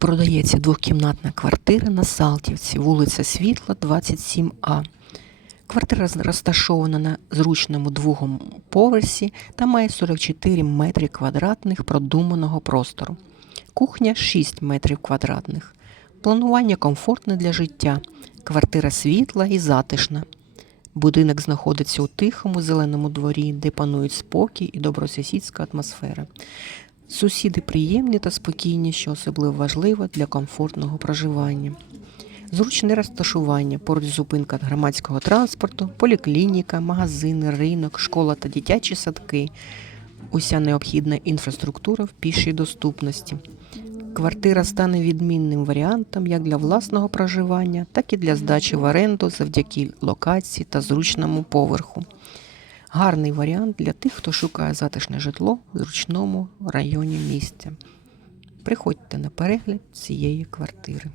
Продається двохкімнатна квартира на Салтівці, вулиця Світла, 27А. Квартира розташована на зручному другому поверсі та має 44 метри квадратних продуманого простору. Кухня 6 метрів квадратних. Планування комфортне для життя. Квартира світла і затишна. Будинок знаходиться у тихому зеленому дворі, де панують спокій і добросусідська атмосфера. Сусіди приємні та спокійні, що особливо важливо для комфортного проживання. Зручне розташування поруч зупинка громадського транспорту, поліклініка, магазини, ринок, школа та дитячі садки. Уся необхідна інфраструктура в пішій доступності. Квартира стане відмінним варіантом як для власного проживання, так і для здачі в оренду завдяки локації та зручному поверху. Гарний варіант для тих, хто шукає затишне житло в зручному районі місця. Приходьте на перегляд цієї квартири.